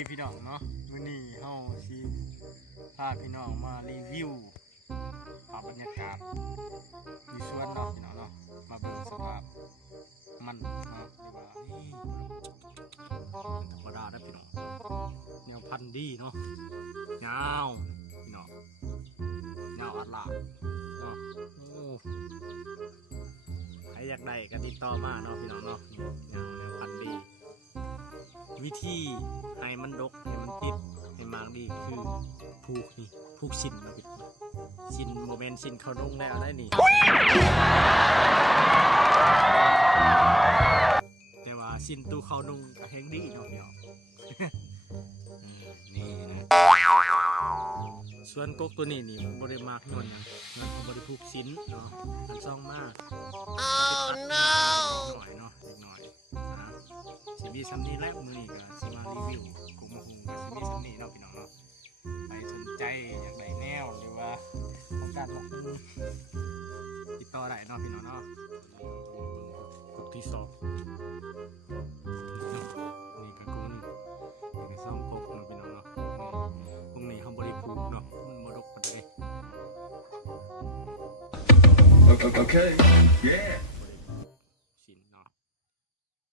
ดีพี่น้องเนาะมื้อนี้เฮาสิพาพี่น้องมารีวิวภาพบรรยากาศอยู่สวนเนาะพี่น้องเนาะมาเบิ่งสภาพมันเนาะหรือว่านี่ธรรมดาเด้พี่น้องแนวพันธุ์ดีเนาะยาวพี่น้องยาวอัดลาเนาะโอ้ใครอยากได้ก็ติดต่อมาเนาะพี่น้องเนาะ วิธีให้มันดกให้มันติดให้มากดีคือผูกนี่ผูกชินมาพี่ชินโมเมนชินเขาดงแล้วได้นี่แต่ว่าชินตูเขาดงแห้งดีเนาะพี่น้องนี่นะส่วนกกตัวนี้นี่มันบริมากนวลหยังมันบริผูกชิ้นเนาะมันซ่องมาก มีซัมนี่แลบมือนี่ก็สิมารีวิวกุ้งมะฮุงก็สิมีซัมนี่เนาะพี่น้องเนาะใครสนใจอยากได้แนวหรือว่าต้องการมะฮุงติดต่อได้เนาะพี่น้องเนาะกุกที่สองนี่ก็กุ้งนี่ก็ซ่องกบเนาะพี่น้องเนาะกุ้งนี่เขาบริภูเนาะมันบดกปานใด Okay. Yeah.